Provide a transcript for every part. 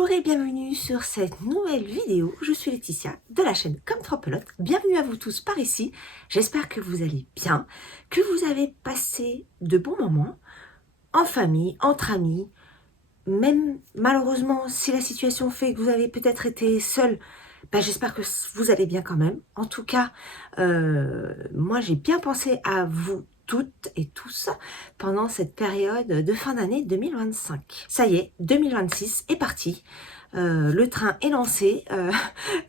Bonjour et bienvenue sur cette nouvelle vidéo. Je suis Laetitia de la chaîne Comme Trois Pelotes. Bienvenue à vous tous par ici. J'espère que vous allez bien, que vous avez passé de bons moments en famille, entre amis. Même malheureusement, si la situation fait que vous avez peut-être été seul, j'espère que vous allez bien quand même. En tout cas, moi j'ai bien pensé à vous toutes et tous pendant cette période de fin d'année 2025. Ça y est, 2026 est parti. Le train est lancé,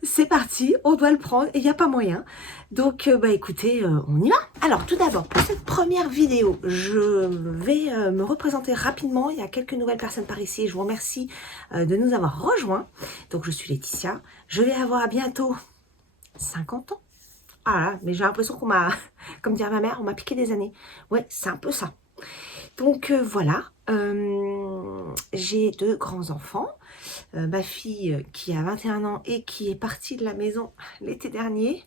c'est parti, on doit le prendre et il n'y a pas moyen. Donc écoutez, on y va. Alors tout d'abord, pour cette première vidéo, je vais me représenter rapidement. Il y a quelques nouvelles personnes par ici. Je vous remercie de nous avoir rejoints. Donc je suis Laetitia, je vais avoir bientôt 50 ans. Ah là, mais j'ai l'impression qu'on m'a, comme dirait ma mère, on m'a piqué des années. Ouais, c'est un peu ça. Donc voilà, j'ai deux grands-enfants. Ma fille qui a 21 ans et qui est partie de la maison l'été dernier.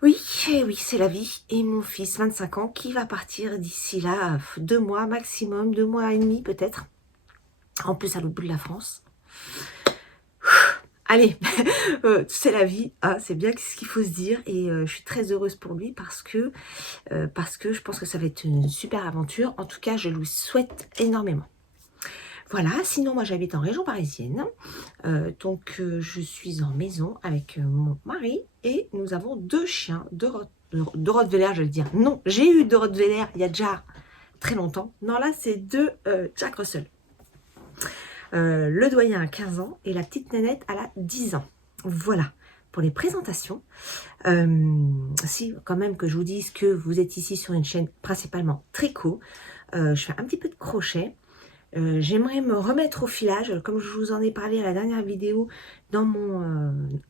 Oui, et oui, c'est la vie. Et mon fils, 25 ans, qui va partir d'ici là 2 mois maximum, 2 mois et demi peut-être. En plus à l'autre bout de la France. Allez, c'est la vie, hein, c'est bien ce qu'il faut se dire et je suis très heureuse pour lui parce que je pense que ça va être une super aventure. En tout cas, je lui souhaite énormément. Voilà, sinon moi j'habite en région parisienne, donc je suis en maison avec mon mari et nous avons 2 chiens, deux Rottweiler, je vais le dire. Non, j'ai eu 2 Rottweiler il y a déjà très longtemps. Non, là c'est 2 Jack Russell. Le doyen a 15 ans et la petite nénette elle a 10 ans. Voilà pour les présentations. Si quand même que je vous dise que vous êtes ici sur une chaîne principalement tricot, je fais un petit peu de crochet. J'aimerais me remettre au filage, comme je vous en ai parlé à la dernière vidéo, dans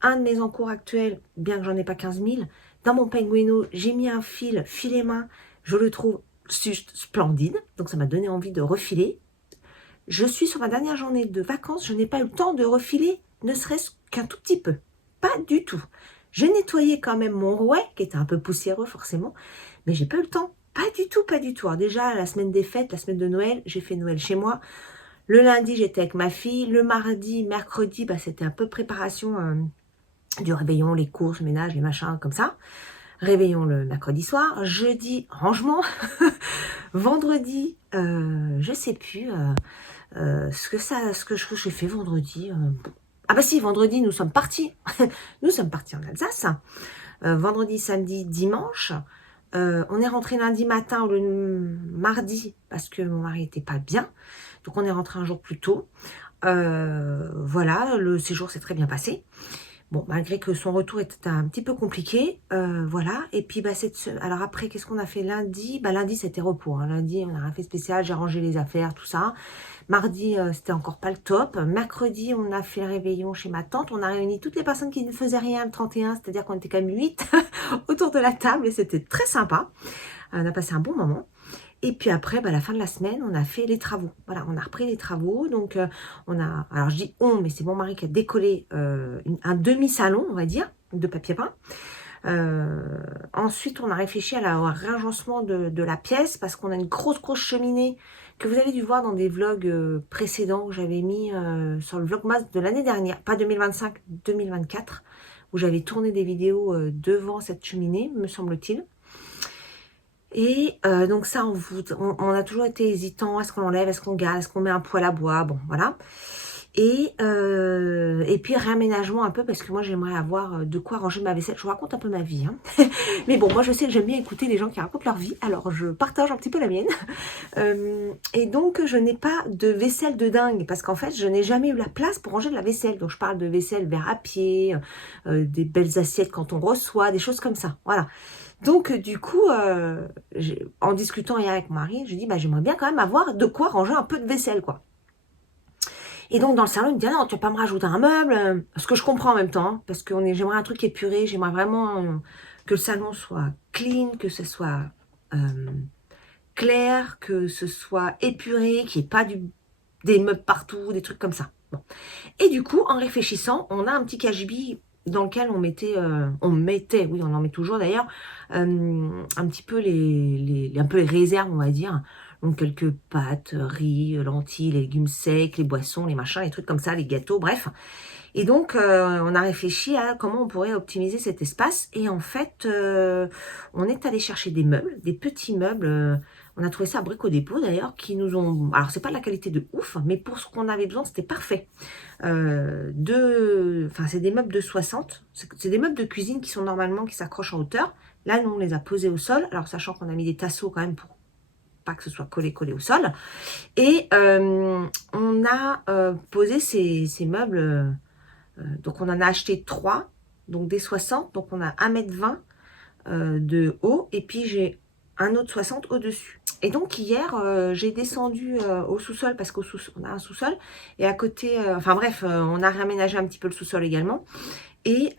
un de mes encours actuels, bien que j'en ai pas 15 000, dans mon Penguino, j'ai mis un filet main, je le trouve juste splendide, donc ça m'a donné envie de refiler. Je suis sur ma dernière journée de vacances, je n'ai pas eu le temps de refiler, ne serait-ce qu'un tout petit peu, pas du tout. J'ai nettoyé quand même mon rouet, qui était un peu poussiéreux forcément, mais j'ai pas eu le temps. Pas du tout, pas du tout. Alors déjà, la semaine des fêtes, la semaine de Noël, j'ai fait Noël chez moi. Le lundi, j'étais avec ma fille. Le mardi, mercredi, c'était un peu préparation du réveillon, les courses, le ménage, les machins, comme ça. Réveillon le mercredi soir. Jeudi, rangement. Vendredi, je sais plus ce que j'ai fait vendredi. Ah bah si, vendredi, nous sommes partis. Nous sommes partis en Alsace. Vendredi, samedi, dimanche. On est rentré lundi matin ou le mardi parce que mon mari n'était pas bien. Donc on est rentré un jour plus tôt. Voilà, le séjour s'est très bien passé. Bon, malgré que son retour était un petit peu compliqué. Voilà. Et puis alors après, qu'est-ce qu'on a fait lundi? Lundi, c'était repos. Hein. Lundi, on n'a rien fait spécial. J'ai rangé les affaires, tout ça. Mardi, c'était encore pas le top. Mercredi, on a fait le réveillon chez ma tante. On a réuni toutes les personnes qui ne faisaient rien le 31, c'est-à-dire qu'on était quand même 8 autour de la table et c'était très sympa. On a passé un bon moment. Et puis après, la fin de la semaine, on a fait les travaux. Voilà, on a repris les travaux. Donc, alors je dis on, mais c'est mon mari qui a décollé un demi-salon, on va dire, de papier peint. Ensuite, on a réfléchi au réagencement de la pièce parce qu'on a une grosse cheminée que vous avez dû voir dans des vlogs précédents que j'avais mis sur le vlogmas de l'année dernière, pas 2025, 2024, où j'avais tourné des vidéos devant cette cheminée, me semble-t-il. Et donc ça, on a toujours été hésitant, est-ce qu'on l'enlève, est-ce qu'on garde, est-ce qu'on met un poêle à bois, bon voilà. Et puis réaménagement un peu parce que moi j'aimerais avoir de quoi ranger ma vaisselle. Je vous raconte un peu ma vie, hein. Mais bon, moi je sais que j'aime bien écouter les gens qui racontent leur vie, alors je partage un petit peu la mienne. Et donc je n'ai pas de vaisselle de dingue parce qu'en fait je n'ai jamais eu la place pour ranger de la vaisselle. Donc je parle de vaisselle verre à pied, des belles assiettes quand on reçoit, des choses comme ça, voilà. Donc du coup, en discutant hier avec mon mari, je dis j'aimerais bien quand même avoir de quoi ranger un peu de vaisselle, quoi. Et donc dans le salon, il me dit non, tu vas pas me rajouter un meuble, ce que je comprends en même temps, hein, parce que j'aimerais un truc épuré, j'aimerais vraiment que le salon soit clean, que ce soit clair, que ce soit épuré, qu'il n'y ait pas des meubles partout, des trucs comme ça. Bon. Et du coup, en réfléchissant, on a un petit cagibi dans lequel on mettait, oui, on en met toujours d'ailleurs, un petit peu les réserves, on va dire, Donc quelques pâtes, riz, lentilles, légumes secs, les boissons, les machins, les trucs comme ça, les gâteaux, bref. Et donc, on a réfléchi à comment on pourrait optimiser cet espace. Et en fait, on est allé chercher des meubles, des petits meubles. On a trouvé ça à Brico Dépôt d'ailleurs, qui nous ont... Alors, c'est pas de la qualité de ouf, mais pour ce qu'on avait besoin, c'était parfait. Enfin, c'est des meubles de 60. C'est des meubles de cuisine qui sont normalement, qui s'accrochent en hauteur. Là, nous, on les a posés au sol. Alors, sachant qu'on a mis des tasseaux quand même pour pas que ce soit collé au sol. Et on a posé ces meubles... donc, on en a acheté 3, donc des 60. Donc, on a 1,20 m de haut. Et puis, j'ai un autre 60 au-dessus. Et donc, hier, j'ai descendu au sous-sol parce qu'on a un sous-sol. Et à côté, enfin bref, on a réaménagé un petit peu le sous-sol également. Et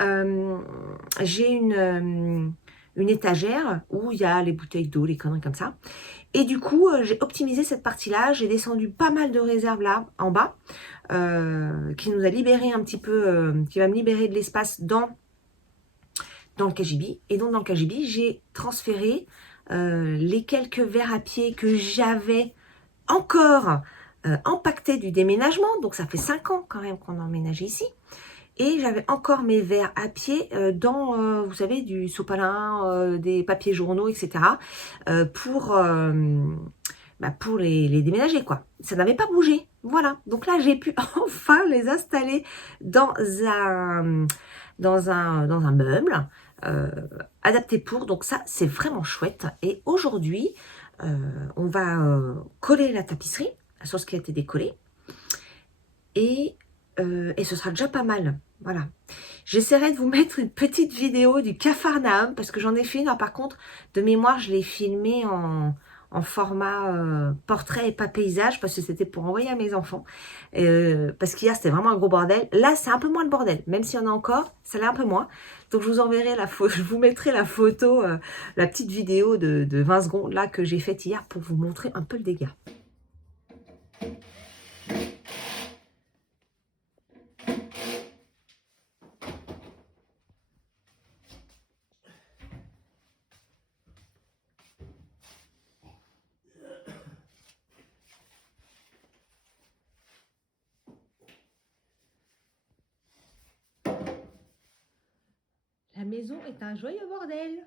j'ai une étagère où il y a les bouteilles d'eau, les conneries comme ça. Et du coup, j'ai optimisé cette partie-là. J'ai descendu pas mal de réserves là, en bas, qui nous a libéré un petit peu, qui va me libérer de l'espace dans le KGB. Et donc, dans le KGB, j'ai transféré les quelques verres à pied que j'avais encore empaquetés du déménagement. Donc, ça fait 5 ans quand même qu'on a emménagé ici. Et j'avais encore mes verres à pied dans, vous savez, du sopalin, des papiers journaux, etc. Pour les déménager, quoi. Ça n'avait pas bougé. Voilà. Donc là, j'ai pu enfin les installer dans un meuble adapté pour. Donc ça, c'est vraiment chouette. Et aujourd'hui, on va coller la tapisserie sur ce qui a été décollé. Et ce sera déjà pas mal. Voilà. J'essaierai de vous mettre une petite vidéo du Capharnaüm parce que j'en ai fait une. Alors, par contre, de mémoire, je l'ai filmée en format portrait et pas paysage parce que c'était pour envoyer à mes enfants. Parce qu'hier, c'était vraiment un gros bordel. Là, c'est un peu moins le bordel. Même s'il y en a encore, ça l'est un peu moins. Donc, je vous enverrai je vous mettrai la photo, la petite vidéo de 20 secondes là que j'ai faite hier pour vous montrer un peu le dégât. La maison est un joyeux bordel.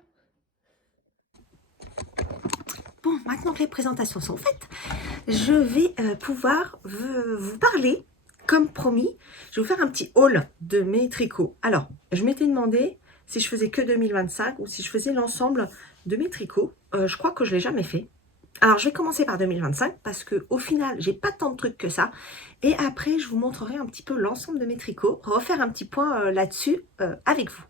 Bon, maintenant que les présentations sont faites, je vais pouvoir vous parler, comme promis. Je vais vous faire un petit haul de mes tricots. Alors, je m'étais demandé si je faisais que 2025 ou si je faisais l'ensemble de mes tricots. Je crois que je ne l'ai jamais fait. Alors, je vais commencer par 2025 parce qu'au final, j'ai pas tant de trucs que ça. Et après, je vous montrerai un petit peu l'ensemble de mes tricots, refaire un petit point là-dessus avec vous.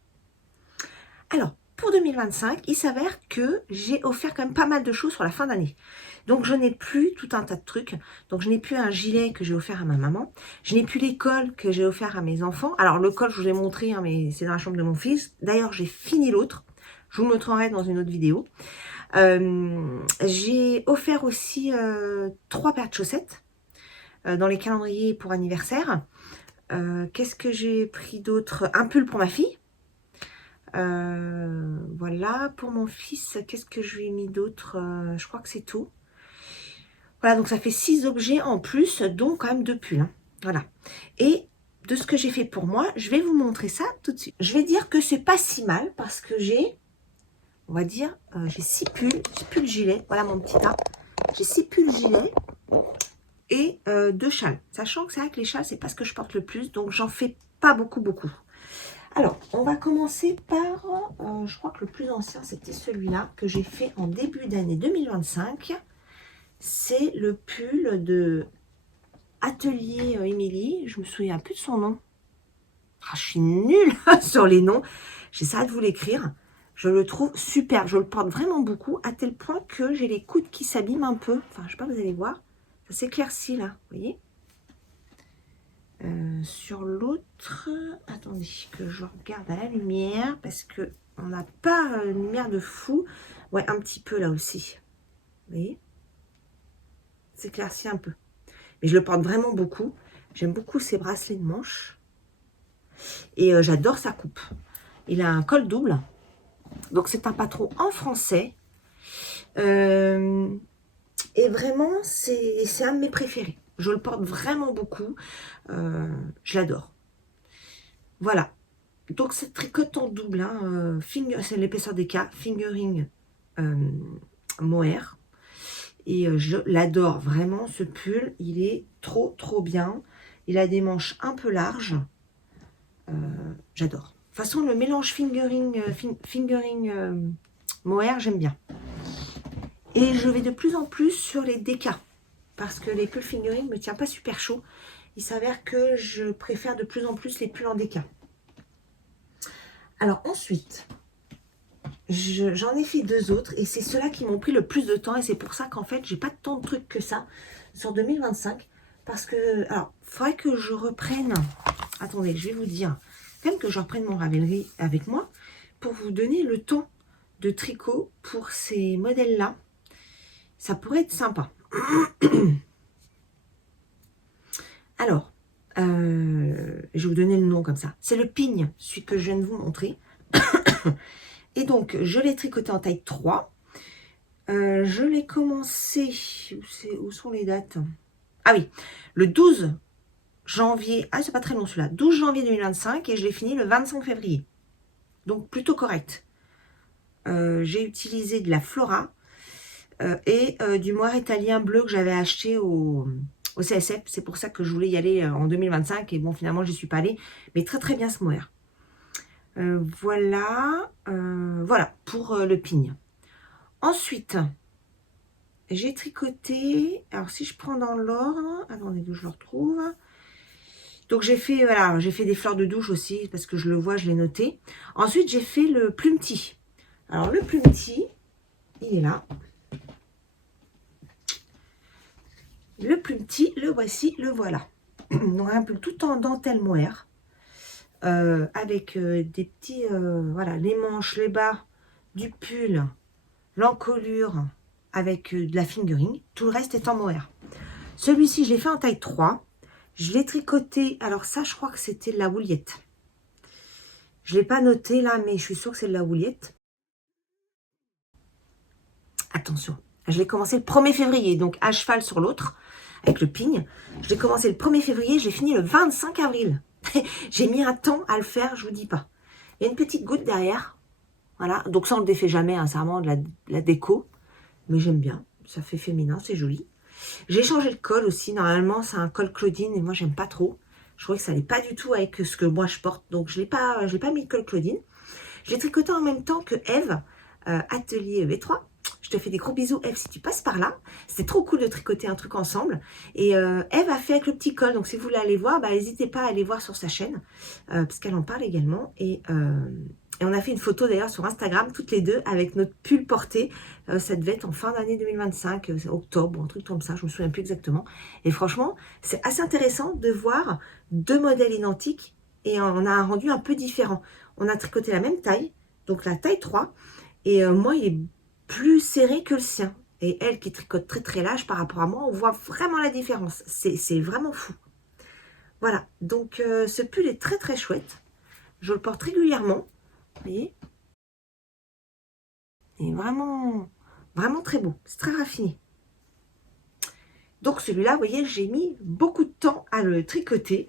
Alors, pour 2025, il s'avère que j'ai offert quand même pas mal de choses sur la fin d'année. Donc, je n'ai plus tout un tas de trucs. Donc, je n'ai plus un gilet que j'ai offert à ma maman. Je n'ai plus les cols que j'ai offert à mes enfants. Alors, le col, je vous ai montré, hein, mais c'est dans la chambre de mon fils. D'ailleurs, j'ai fini l'autre. Je vous le montrerai dans une autre vidéo. J'ai offert aussi 3 paires de chaussettes dans les calendriers pour anniversaire. Qu'est-ce que j'ai pris d'autre? Un pull pour ma fille. Voilà, pour mon fils, qu'est-ce que je lui ai mis d'autre? Je crois que c'est tout. Voilà, donc ça fait 6 objets en plus, dont quand même 2 pulls. Hein. Voilà. Et de ce que j'ai fait pour moi, je vais vous montrer ça tout de suite. Je vais dire que c'est pas si mal parce que j'ai, on va dire, j'ai 6 pulls gilets. Voilà mon petit tas. J'ai 6 pulls gilets et 2 châles. Sachant que c'est vrai que les châles, c'est pas ce que je porte le plus, donc j'en fais pas beaucoup. Alors, on va commencer par, je crois que le plus ancien, c'était celui-là, que j'ai fait en début d'année 2025. C'est le pull de Atelier Émilie. Je me souviens plus de son nom. Ah, je suis nulle sur les noms. J'essaie de vous l'écrire. Je le trouve super. Je le porte vraiment beaucoup, à tel point que j'ai les coudes qui s'abîment un peu. Enfin, je sais pas, vous allez voir. Ça s'éclaircit là, vous voyez. Sur l'autre, attendez que je regarde à la lumière parce que on n'a pas une lumière de fou. Ouais, un petit peu là aussi. Vous voyez, s'éclaircit un peu. Mais je le porte vraiment beaucoup. J'aime beaucoup ses bracelets de manche. Et j'adore sa coupe. Il a un col double. Donc c'est un patron en français. Et vraiment, c'est un de mes préférés. Je le porte vraiment beaucoup. Je l'adore. Voilà. Donc, c'est tricote en double. Hein, c'est l'épaisseur des cas. Fingering mohair. Et je l'adore vraiment, ce pull. Il est trop, trop bien. Il a des manches un peu larges. J'adore. De toute façon, le mélange fingering mohair, j'aime bien. Et je vais de plus en plus sur les décas. Parce que les pulls fingering ne me tiennent pas super chaud. Il s'avère que je préfère de plus en plus les pulls en déca. Alors ensuite, j'en ai fait 2 autres. Et c'est ceux-là qui m'ont pris le plus de temps. Et c'est pour ça qu'en fait, j'ai pas tant de trucs que ça sur 2025. Parce que, alors, il faudrait que je reprenne... Attendez, je vais vous dire. Quand même que je reprenne mon Ravelry avec moi. Pour vous donner le temps de tricot pour ces modèles-là. Ça pourrait être sympa. Alors, je vais vous donner le nom comme ça. C'est le Pigne, celui que je viens de vous montrer. Et donc, je l'ai tricoté en taille 3. Je l'ai commencé... Où sont les dates? Ah oui, le 12 janvier... Ah, c'est pas très long celui-là. 12 janvier 2025 et je l'ai fini le 25 février. Donc, plutôt correct. J'ai utilisé de la Flora et du moire italien bleu que j'avais acheté au CSF. C'est pour ça que je voulais y aller en 2025. Et bon, finalement, je n'y suis pas allée. Mais très, très bien ce mohair. Voilà. Voilà pour le Pigne. Ensuite, j'ai tricoté. Alors, si je prends dans l'ordre. Attendez que je le retrouve. Donc, j'ai fait, voilà, j'ai fait des fleurs de douche aussi. Parce que je le vois, je l'ai noté. Ensuite, j'ai fait le plumetis. Alors, le plumetis, il est là. Le plumetis, le voici, le voilà. Donc un pull tout en dentelle mohair. Avec des petits, voilà, les manches, les bas du pull, l'encolure avec de la fingering. Tout le reste est en mohair. Celui-ci, je l'ai fait en taille 3. Je l'ai tricoté, alors ça, je crois que c'était de la houliette. Je ne l'ai pas noté là, mais je suis sûre que c'est de la houliette. Attention, je l'ai commencé le 1er février, donc à cheval sur l'autre, avec le Pigne. Je l'ai commencé le 1er février, je l'ai fini le 25 avril. J'ai mis un temps à le faire, je vous dis pas. Il y a une petite goutte derrière. Voilà, donc ça on ne le défait jamais, hein, c'est vraiment de la déco. Mais j'aime bien, ça fait féminin, c'est joli. J'ai changé le col aussi, normalement c'est un col Claudine et moi j'aime pas trop. Je trouvais que ça n'allait pas du tout avec ce que moi je porte, donc je l'ai pas mis le col Claudine. Je l'ai tricoté en même temps que Eve, Atelier V3. Je te fais des gros bisous, Eve, si tu passes par là. C'était trop cool de tricoter un truc ensemble. Et Eve a fait avec le petit col. Donc, si vous voulez aller voir, bah, n'hésitez pas à aller voir sur sa chaîne. Parce qu'elle en parle également. Et on a fait une photo d'ailleurs sur Instagram, toutes les deux, avec notre pull porté. Ça devait être en fin d'année 2025, octobre, un truc comme ça. Je ne me souviens plus exactement. Et franchement, c'est assez intéressant de voir 2 modèles identiques. Et on a un rendu un peu différent. On a tricoté la même taille. Donc, la taille 3. Et moi, il est plus serré que le sien. Et elle qui tricote très très large par rapport à moi, on voit vraiment la différence. C'est vraiment fou. Voilà, donc ce pull est très très chouette. Je le porte régulièrement. Vous voyez? Il est vraiment, vraiment très beau. C'est très raffiné. Donc celui-là, vous voyez, j'ai mis beaucoup de temps à le tricoter.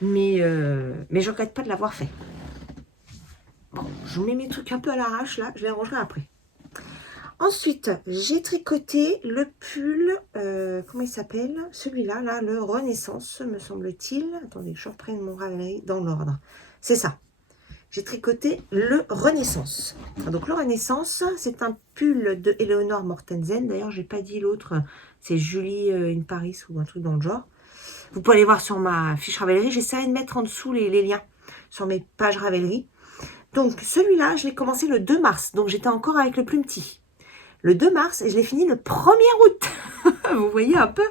Mais je ne regrette pas de l'avoir fait. Bon, je vous mets mes trucs un peu à l'arrache là. Je les rangerai après. Ensuite, j'ai tricoté le pull, comment il s'appelle? Celui-là, là, le Renaissance, me semble-t-il. Attendez, je reprenne mon Ravelry dans l'ordre. C'est ça. J'ai tricoté le Renaissance. Donc, le Renaissance, c'est un pull de Eleonore Mortensen. D'ailleurs, je n'ai pas dit l'autre. C'est Julie in Paris ou un truc dans le genre. Vous pouvez aller voir sur ma fiche Ravelry. J'essaierai de mettre en dessous les liens sur mes pages Ravelry. Donc, celui-là, je l'ai commencé le 2 mars. Donc, j'étais encore avec le plus petit. Le 2 mars et je l'ai fini le 1er août. Vous voyez un peu,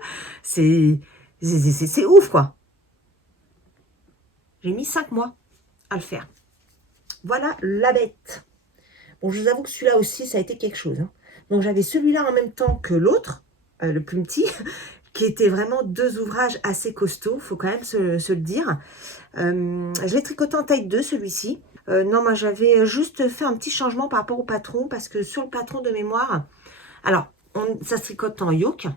c'est ouf quoi. J'ai mis 5 mois à le faire. Voilà la bête. Bon, je vous avoue que celui-là aussi, ça a été quelque chose. Hein. Donc, j'avais celui-là en même temps que l'autre, le plus petit, qui était vraiment 2 ouvrages assez costauds, il faut quand même se le dire. Je l'ai tricoté en taille 2, celui-ci. Non, moi, j'avais juste fait un petit changement par rapport au patron, parce que sur le patron de mémoire, alors, ça se tricote en yoke.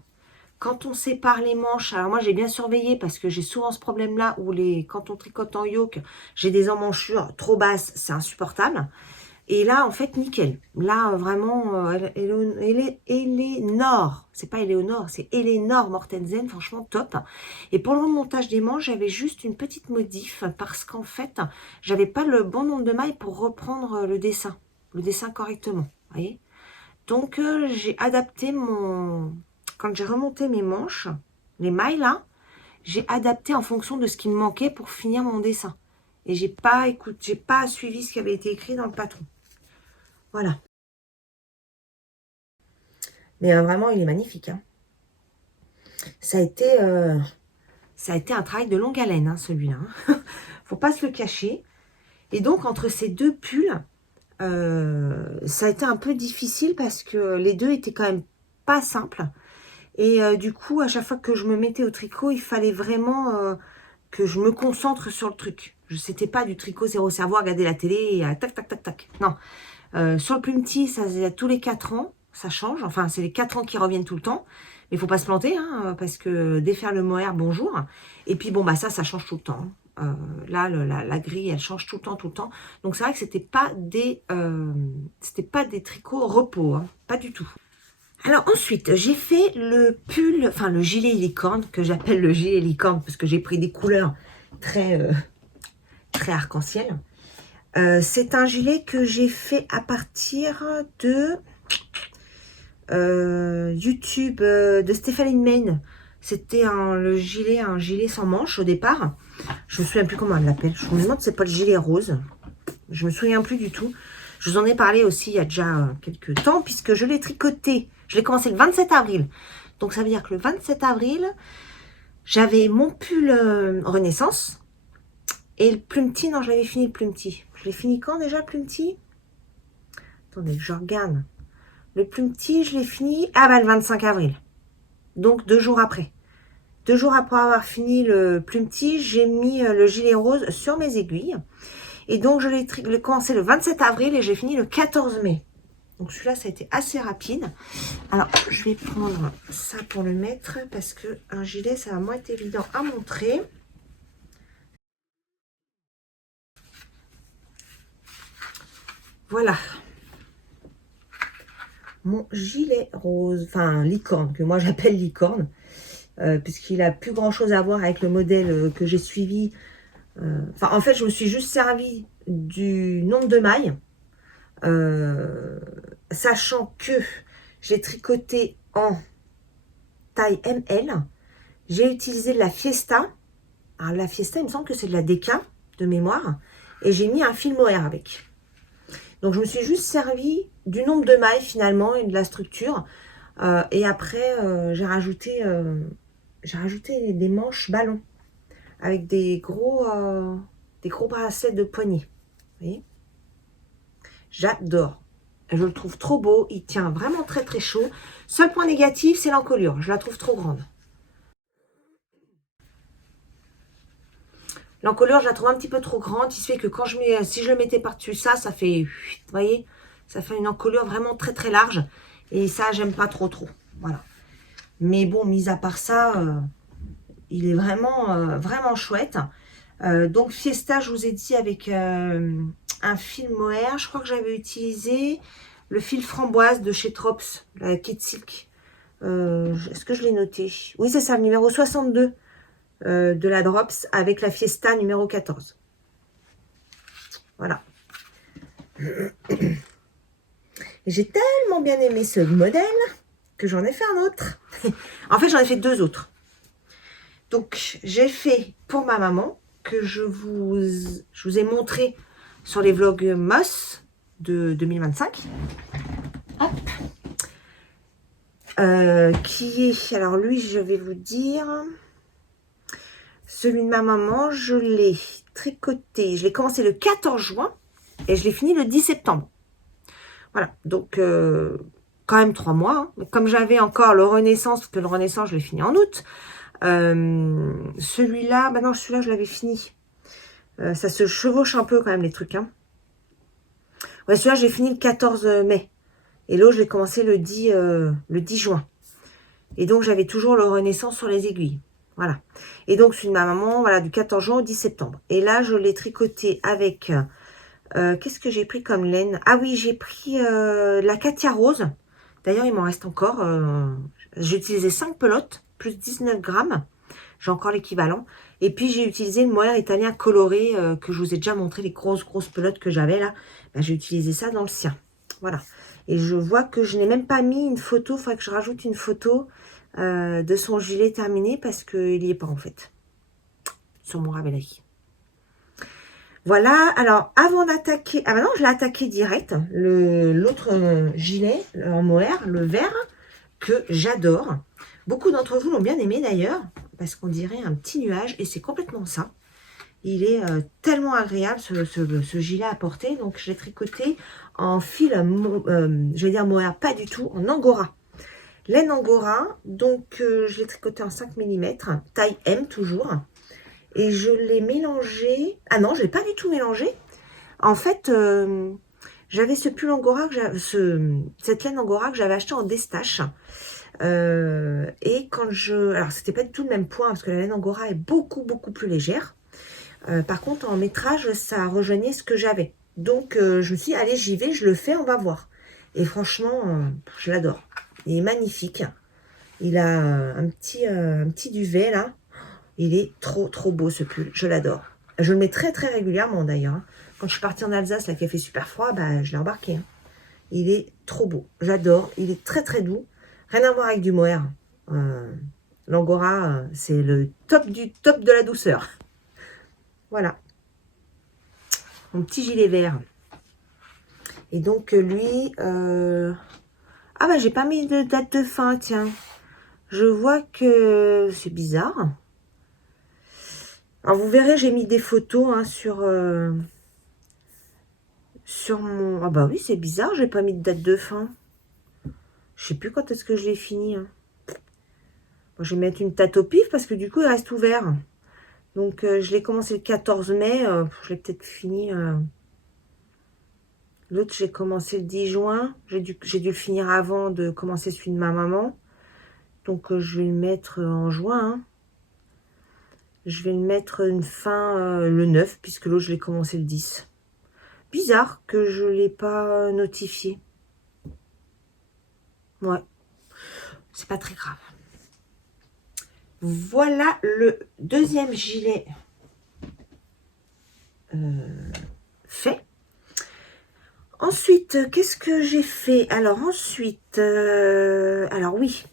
Quand on sépare les manches, alors moi j'ai bien surveillé parce que j'ai souvent ce problème-là où quand on tricote en yoke, j'ai des emmanchures trop basses, c'est insupportable. Et là, en fait, nickel. Là, vraiment, Eleonore, c'est pas Éléonore, c'est Eleonore Mortensen, franchement top. Et pour le remontage des manches, j'avais juste une petite modif parce qu'en fait, j'avais pas le bon nombre de mailles pour reprendre le dessin correctement, vous voyez. Donc, j'ai adapté quand j'ai remonté mes manches, les mailles là, j'ai adapté en fonction de ce qui me manquait pour finir mon dessin. Et j'ai pas suivi ce qui avait été écrit dans le patron. Voilà. Mais vraiment, il est magnifique. Hein. Ça a été un travail de longue haleine, hein, celui-là. Hein. Faut pas se le cacher. Et donc, entre ces deux pulls, ça a été un peu difficile parce que les deux étaient quand même pas simples. Et du coup, à chaque fois que je me mettais au tricot, il fallait vraiment que je me concentre sur le truc. C'était pas du tricot zéro cerveau, regarder la télé et tac, tac, tac, tac. Non. Sur le plus petit, ça c'est tous les 4 ans, ça change. Enfin, c'est les 4 ans qui reviennent tout le temps. Mais il faut pas se planter, hein, parce que défaire le mohair, bonjour. Et puis, bon, bah ça change tout le temps. Là, la grille, elle change tout le temps, tout le temps. Donc, c'est vrai que c'était pas des tricots repos, hein, pas du tout. Alors ensuite, j'ai fait le pull, enfin le gilet licorne, que j'appelle le gilet licorne, parce que j'ai pris des couleurs très, très arc-en-ciel. C'est un gilet que j'ai fait à partir de YouTube de Stéphanie Main. C'était un gilet sans manche au départ. Je me souviens plus comment elle l'appelle. Je me demande si c'est pas le gilet rose. Je me souviens plus du tout. Je vous en ai parlé aussi il y a déjà quelques temps, puisque je l'ai tricoté. Je l'ai commencé le 27 avril. Donc ça veut dire que le 27 avril, j'avais mon pull Renaissance. Et le plume petit, non, je l'avais fini le plume petit. Je l'ai fini quand déjà le plume petit? Attendez, je regarde. Le plume petit, je l'ai fini le 25 avril. Donc 2 jours après. 2 jours après avoir fini le plume petit, j'ai mis le gilet rose sur mes aiguilles. Et donc je l'ai commencé le 27 avril et j'ai fini le 14 mai. Donc celui-là, ça a été assez rapide. Alors, je vais prendre ça pour le mettre parce que un gilet, ça va moins être évident à montrer. Voilà. Mon gilet rose, enfin licorne, que moi j'appelle licorne, puisqu'il a plus grand chose à voir avec le modèle que j'ai suivi. En fait, je me suis juste servi du nombre de mailles, sachant que j'ai tricoté en taille ML. J'ai utilisé de la Fiesta. Alors la Fiesta, il me semble que c'est de la DK de mémoire. Et j'ai mis un fil mohair avec. Donc je me suis juste servi du nombre de mailles finalement et de la structure. Et après, j'ai rajouté des manches ballons avec des gros bracelets de poignée. Vous voyez, j'adore. Je le trouve trop beau. Il tient vraiment très très chaud. Seul point négatif, c'est l'encolure. Je la trouve trop grande. L'encolure, je la trouve un petit peu trop grande. Il se fait que si je le mettais par-dessus ça, ça fait, vous voyez, ça fait une encolure vraiment très très large. Et ça, j'aime pas trop. Voilà. Mais bon, mis à part ça, il est vraiment chouette. Donc Fiesta, je vous ai dit, avec un fil mohair. Je crois que j'avais utilisé le fil framboise de chez Trops, la Kit Silk. Est-ce que je l'ai noté? Oui, c'est ça, le numéro 62. De la Drops avec la Fiesta numéro 14. Voilà. J'ai tellement bien aimé ce modèle que j'en ai fait un autre. En fait, j'en ai fait 2 autres. Donc, j'ai fait pour ma maman, que je vous ai montré sur les vlogs Moss de 2025. Hop. Qui est... Alors, lui, je vais vous dire... Celui de ma maman, je l'ai tricoté. Je l'ai commencé le 14 juin et je l'ai fini le 10 septembre. Voilà, donc quand même 3 mois. Hein. Mais comme j'avais encore le Renaissance, parce que le Renaissance, je l'ai fini en août. Celui-là, bah non, celui-là, je l'avais fini. Ça se chevauche un peu quand même les trucs. Hein. Ouais, celui-là, j'ai fini le 14 mai. Et l'autre, je l'ai commencé le 10 juin. Et donc, j'avais toujours le Renaissance sur les aiguilles. Voilà. Et donc, celui de ma maman, voilà, du 14 juin au 10 septembre. Et là, je l'ai tricoté avec... qu'est-ce que j'ai pris comme laine? Ah oui, j'ai pris la Katia Rose. D'ailleurs, il m'en reste encore. J'ai utilisé 5 pelotes, plus 19 grammes. J'ai encore l'équivalent. Et puis, j'ai utilisé le mohair italien coloré que je vous ai déjà montré, les grosses pelotes que j'avais là. Ben, j'ai utilisé ça dans le sien. Voilà. Et je vois que je n'ai même pas mis une photo. Il faudrait que je rajoute une photo de son gilet terminé parce qu'il n'y est pas en fait. Sur mon Ravelry. Voilà, alors avant d'attaquer, ah maintenant je l'ai attaqué direct, l'autre gilet en mohair, le vert, que j'adore. Beaucoup d'entre vous l'ont bien aimé d'ailleurs, parce qu'on dirait un petit nuage, et c'est complètement ça. Il est tellement agréable ce gilet à porter, donc je l'ai tricoté en fil, je vais dire mohair, pas du tout, en angora. Laine angora, donc je l'ai tricoté en 5 mm, taille M toujours. Et je l'ai mélangé... Ah non, je ne l'ai pas du tout mélangé. En fait, j'avais ce pull angora, cette laine angora que j'avais acheté en destache. Et quand je... Alors, c'était pas du tout le même point, parce que la laine angora est beaucoup plus légère. Par contre, en métrage, ça rejoignait ce que j'avais. Donc, je me suis dit, allez, j'y vais, je le fais, on va voir. Et franchement, je l'adore. Il est magnifique. Il a un petit duvet, là. Il est trop beau ce pull, je l'adore. Je le mets très régulièrement d'ailleurs. Quand je suis partie en Alsace, là qui a fait super froid, bah, je l'ai embarqué. Il est trop beau, j'adore. Il est très doux. Rien à voir avec du mohair. L'angora, c'est le top du top de la douceur. Voilà. Mon petit gilet vert. Et donc lui... Ah bah j'ai pas mis de date de fin, tiens. Je vois que c'est bizarre. Alors, vous verrez, j'ai mis des photos hein, sur mon... Ah bah oui, c'est bizarre, j'ai pas mis de date de fin. Je sais plus quand est-ce que je l'ai fini. Hein. Bon, je vais mettre une date au pif parce que du coup, il reste ouvert. Donc, je l'ai commencé le 14 mai. Je l'ai peut-être fini... L'autre, j'ai commencé le 10 juin. J'ai dû le finir avant de commencer celui de ma maman. Donc, je vais le mettre en juin. Hein. Je vais le mettre une fin le 9, puisque l'autre, je l'ai commencé le 10. Bizarre que je ne l'ai pas notifié. Ouais, c'est pas très grave. Voilà le deuxième gilet fait. Ensuite, qu'est-ce que j'ai fait? Alors ensuite, alors oui,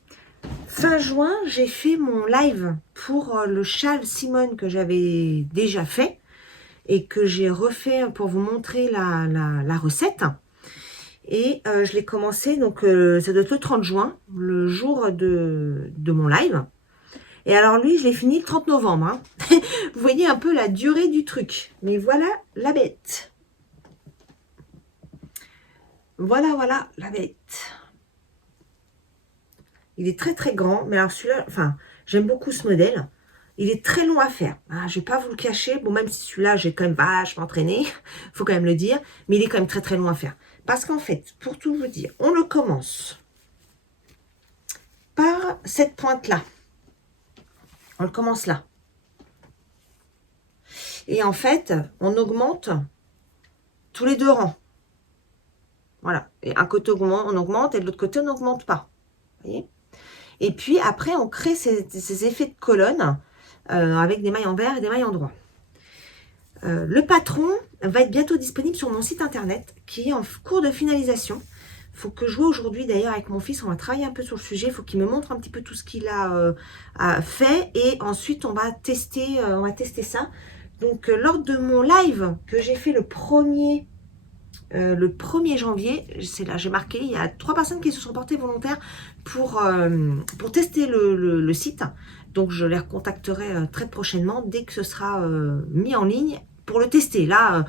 fin juin, j'ai fait mon live pour le châle Simone que j'avais déjà fait et que j'ai refait pour vous montrer la recette. Et je l'ai commencé, donc ça doit être le 30 juin, le jour de mon live. Et alors lui, je l'ai fini le 30 novembre. Hein. Vous voyez un peu la durée du truc. Mais voilà la bête. Voilà la bête. Il est très grand. Mais alors celui-là, enfin, j'aime beaucoup ce modèle. Il est très long à faire. Ah, je ne vais pas vous le cacher. Bon, même si celui-là, j'ai quand même vachement entraîné. Il faut quand même le dire. Mais il est quand même très long à faire. Parce qu'en fait, pour tout vous dire, on le commence par cette pointe-là. On le commence là. Et en fait, on augmente tous les 2 rangs. Voilà. Et un côté on augmente et de l'autre côté, on n'augmente pas. Vous voyez? Et puis après, on crée ces effets de colonne avec des mailles en vert et des mailles en droit. Le patron va être bientôt disponible sur mon site internet qui est en cours de finalisation. Il faut que je vois aujourd'hui d'ailleurs avec mon fils, on va travailler un peu sur le sujet. Il faut qu'il me montre un petit peu tout ce qu'il a fait et ensuite on va tester ça. Donc lors de mon live que j'ai fait le 1er janvier, c'est là j'ai marqué, il y a 3 personnes qui se sont portées volontaires pour tester le site. Donc je les recontacterai très prochainement dès que ce sera mis en ligne pour le tester. Là,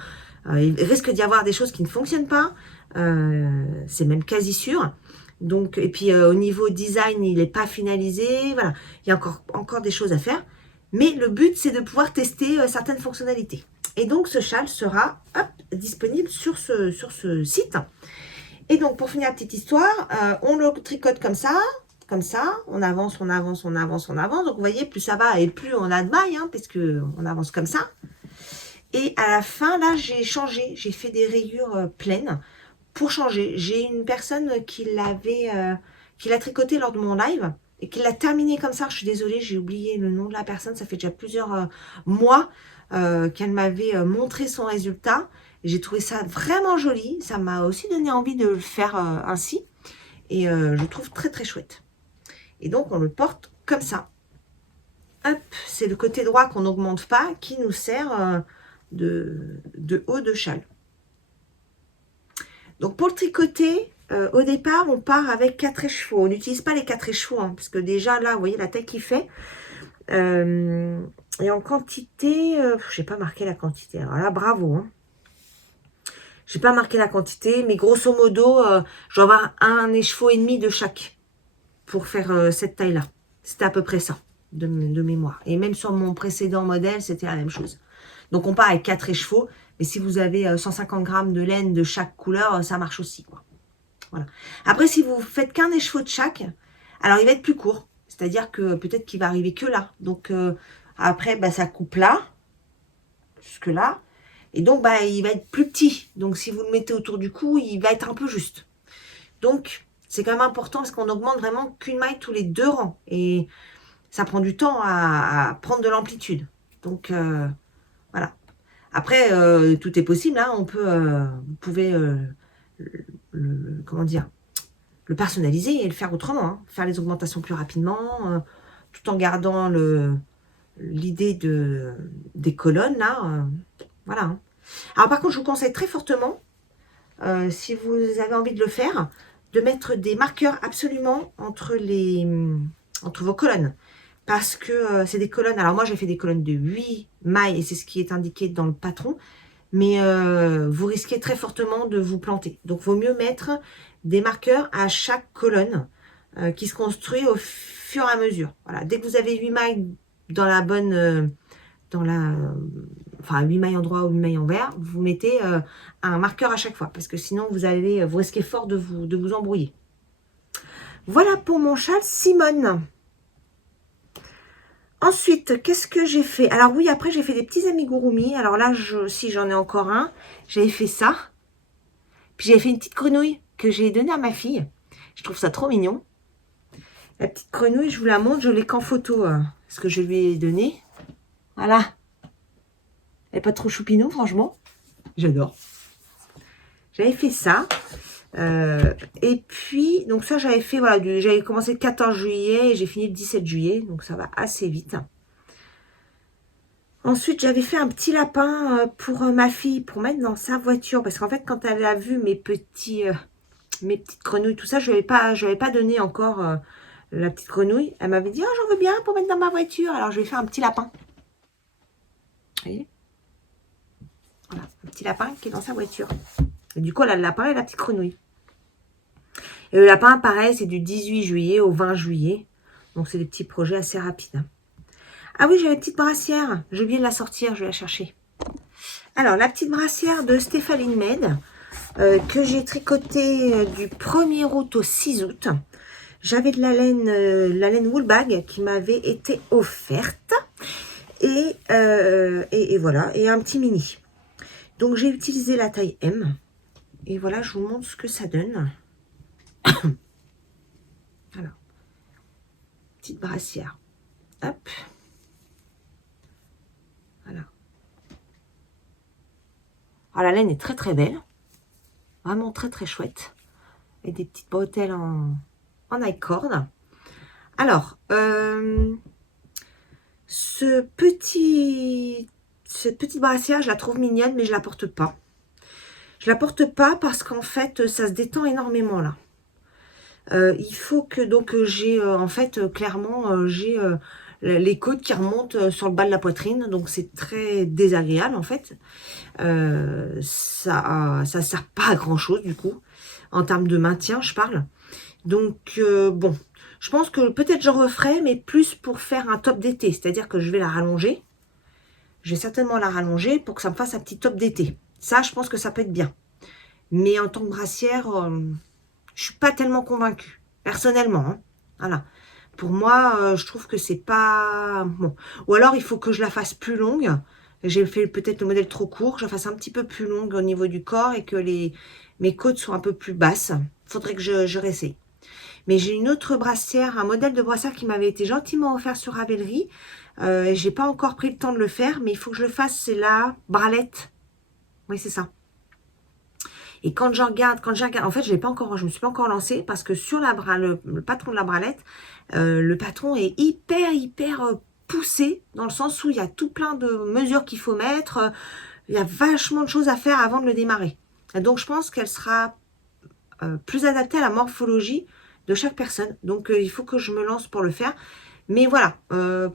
il risque d'y avoir des choses qui ne fonctionnent pas. C'est même quasi sûr. Donc, et puis au niveau design, il n'est pas finalisé. Voilà, il y a encore des choses à faire. Mais le but, c'est de pouvoir tester certaines fonctionnalités. Et donc, ce châle sera disponible sur ce site. Et donc, pour finir la petite histoire, on le tricote comme ça, on avance, on avance, on avance, on avance. Donc, vous voyez, plus ça va et plus on a de mailles, hein, parce qu'on avance comme ça. Et à la fin, là, j'ai changé, j'ai fait des rayures pleines pour changer. J'ai une personne qui l'a tricoté lors de mon live et qui l'a terminé comme ça. Je suis désolée, j'ai oublié le nom de la personne. Ça fait déjà plusieurs mois qu'elle m'avait montré son résultat. J'ai trouvé ça vraiment joli. Ça m'a aussi donné envie de le faire ainsi. Et je trouve très très chouette. Et donc, on le porte comme ça. Hop, c'est le côté droit qu'on n'augmente pas qui nous sert de haut de châle. Donc, pour le tricoter, au départ, on part avec 4 écheveaux. On n'utilise pas les 4 écheveaux, hein, parce que déjà, là, vous voyez la taille qu'il fait. Et en quantité, je n'ai pas marqué la quantité. Alors là, bravo. Hein. Je n'ai pas marqué la quantité, mais grosso modo, je dois avoir 1 écheveau et demi de chaque pour faire cette taille-là. C'était à peu près ça, de mémoire. Et même sur mon précédent modèle, c'était la même chose. Donc, on part avec 4 écheveaux. Mais si vous avez 150 grammes de laine de chaque couleur, ça marche aussi, quoi. Voilà. Après, si vous faites qu'un écheveau de chaque, alors il va être plus court. C'est-à-dire que peut-être qu'il va arriver que là. Donc, après, bah, ça coupe là, jusque là. Et donc, bah, il va être plus petit. Donc, si vous le mettez autour du cou, il va être un peu juste. Donc, c'est quand même important parce qu'on augmente vraiment qu'une maille tous les 2 rangs. Et ça prend du temps à prendre de l'amplitude. Donc, voilà. Après, tout est possible. Hein. Vous pouvez, comment dire, le personnaliser et le faire autrement. Hein. Faire les augmentations plus rapidement, tout en gardant l'idée des colonnes, là. Voilà. Hein. Alors, par contre, je vous conseille très fortement, si vous avez envie de le faire, de mettre des marqueurs absolument entre vos colonnes. Parce que c'est des colonnes, alors moi j'ai fait des colonnes de 8 mailles et c'est ce qui est indiqué dans le patron, mais vous risquez très fortement de vous planter. Donc il vaut mieux mettre des marqueurs à chaque colonne qui se construit au fur et à mesure. Voilà, dès que vous avez 8 mailles dans la bonne, enfin 8 mailles en droit ou 8 mailles en vert, vous mettez un marqueur à chaque fois, parce que sinon vous risquez fort de vous embrouiller. Voilà pour mon châle Simone. Ensuite, qu'est-ce que j'ai fait? Alors oui, après, j'ai fait des petits amigurumi. Alors là, si j'en ai encore un, j'avais fait ça. Puis j'avais fait une petite grenouille que j'ai donnée à ma fille. Je trouve ça trop mignon. La petite grenouille, je vous la montre. Je l'ai qu'en photo, ce que je lui ai donné. Voilà. Elle n'est pas trop choupinou, franchement. J'adore. J'avais fait ça. Et puis, donc ça, j'avais fait, voilà, j'avais commencé le 14 juillet et j'ai fini le 17 juillet. Donc ça va assez vite. Ensuite, j'avais fait un petit lapin pour ma fille, pour mettre dans sa voiture. Parce qu'en fait, quand elle a vu mes petites grenouilles, tout ça, je n'avais pas donné encore la petite grenouille. Elle m'avait dit, oh, j'en veux bien pour mettre dans ma voiture. Alors, je vais faire un petit lapin. Vous voyez? Voilà, un petit lapin qui est dans sa voiture. Et du coup, elle a le lapin et la petite grenouille. Et le lapin, pareil, c'est du 18 juillet au 20 juillet. Donc, c'est des petits projets assez rapides. Ah oui, j'avais une petite brassière. J'ai oublié de la sortir, je vais la chercher. Alors, la petite brassière de Stéphanie Med, que j'ai tricotée du 1er août au 6 août. J'avais de la laine Woolbag qui m'avait été offerte. Et voilà, et un petit mini. Donc, j'ai utilisé la taille M. Et voilà, je vous montre ce que ça donne. Voilà. Petite brassière. Hop. Voilà. Alors, la laine est très très belle. Vraiment très très chouette. Et des petites bretelles en I-cord. Alors, cette petite brassière, je la trouve mignonne, mais je la porte pas. Je la porte pas parce qu'en fait, ça se détend énormément là. Il faut que, donc, j'ai, en fait, clairement, j'ai les côtes qui remontent sur le bas de la poitrine. Donc, c'est très désagréable, en fait. Ça sert pas à grand-chose, du coup. En termes de maintien, je parle. Donc, bon. Je pense que peut-être j'en referai, mais plus pour faire un top d'été. C'est-à-dire que je vais la rallonger. Je vais certainement la rallonger pour que ça me fasse un petit top d'été. Ça, je pense que ça peut être bien. Mais en tant que brassière, je suis pas tellement convaincue, personnellement. Hein. Voilà. Pour moi, je trouve que c'est pas... Bon. Ou alors, il faut que je la fasse plus longue. J'ai fait peut-être le modèle trop court, que je la fasse un petit peu plus longue au niveau du corps et que mes côtes soient un peu plus basses. Faudrait que je réessaye. Mais j'ai une autre brassière, un modèle de brassière qui m'avait été gentiment offert sur Ravelry. J'ai pas encore pris le temps de le faire, mais il faut que je le fasse, c'est la bralette. Oui, c'est ça. Et quand je regarde, en fait, je me suis pas encore lancée parce que sur le patron de la bralette, le patron est hyper poussé dans le sens où il y a tout plein de mesures qu'il faut mettre. Il y a vachement de choses à faire avant de le démarrer. Et donc, je pense qu'elle sera plus adaptée à la morphologie de chaque personne. Donc, il faut que je me lance pour le faire. Mais voilà,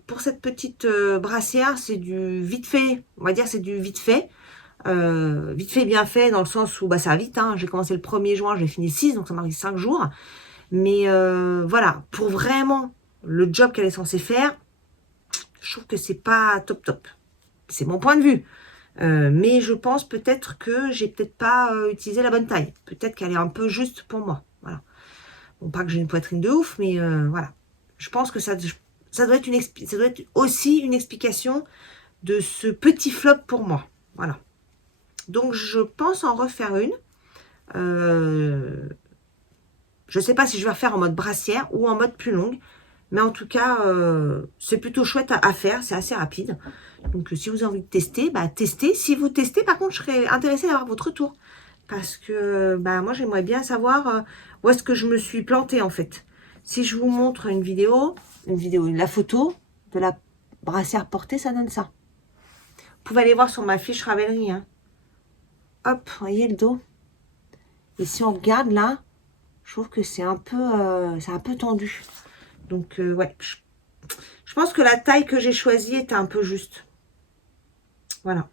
pour cette petite brassière, c'est du vite fait. On va dire c'est du vite fait. Vite fait, bien fait, dans le sens où bah, ça va vite. Hein. J'ai commencé le 1er juin, j'ai fini le 6, donc ça m'a pris 5 jours. Mais voilà, pour vraiment le job qu'elle est censée faire, je trouve que c'est pas top. C'est mon point de vue. Mais je pense peut-être que j'ai peut-être pas utilisé la bonne taille. Peut-être qu'elle est un peu juste pour moi. Voilà. Bon, pas que j'ai une poitrine de ouf, mais voilà. Je pense que ça doit être aussi une explication de ce petit flop pour moi. Voilà. Donc, je pense en refaire une. Je ne sais pas si je vais refaire en mode brassière ou en mode plus longue. Mais en tout cas, c'est plutôt chouette à faire. C'est assez rapide. Donc, si vous avez envie de tester, bah, testez. Si vous testez, par contre, je serais intéressée d'avoir votre retour. Parce que bah, moi, j'aimerais bien savoir où est-ce que je me suis plantée, en fait. Si je vous montre la photo de la brassière portée, ça donne ça. Vous pouvez aller voir sur ma fiche Ravelry. Hein. Hop, voyez le dos. Et si on regarde là, je trouve que c'est un peu tendu. Donc, ouais. Je pense que la taille que j'ai choisie était un peu juste. Voilà.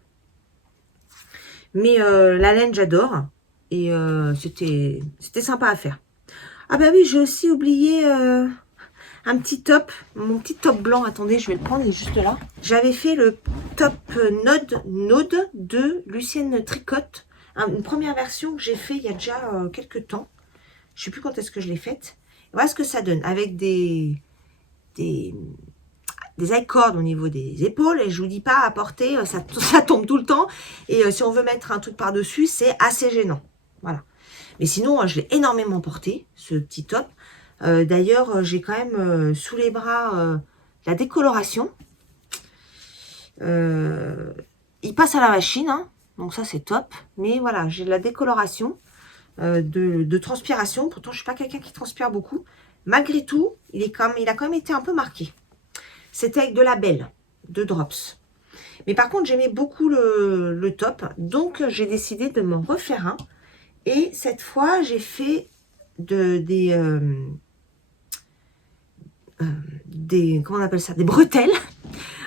Mais la laine, j'adore. Et c'était sympa à faire. Ah bah oui, j'ai aussi oublié un petit top. Mon petit top blanc. Attendez, je vais le prendre, il est juste là. J'avais fait le top Node de Lucienne Tricotte. Une première version que j'ai fait il y a déjà quelques temps. Je ne sais plus quand est-ce que je l'ai faite. Voilà ce que ça donne. Avec des high cords au niveau des épaules. Et je vous dis pas à porter, ça tombe tout le temps. Et si on veut mettre un truc par-dessus, c'est assez gênant. Voilà. Mais sinon, je l'ai énormément porté, ce petit top. D'ailleurs, j'ai quand même sous les bras la décoloration. Il passe à la machine, hein, donc ça c'est top. Mais voilà, j'ai de la décoloration de transpiration. Pourtant, je ne suis pas quelqu'un qui transpire beaucoup. Malgré tout, il a quand même été un peu marqué. C'était avec de la belle, de Drops. Mais par contre, j'aimais beaucoup le top. Donc, j'ai décidé de m'en refaire un. Et cette fois, j'ai fait comment on appelle ça, des bretelles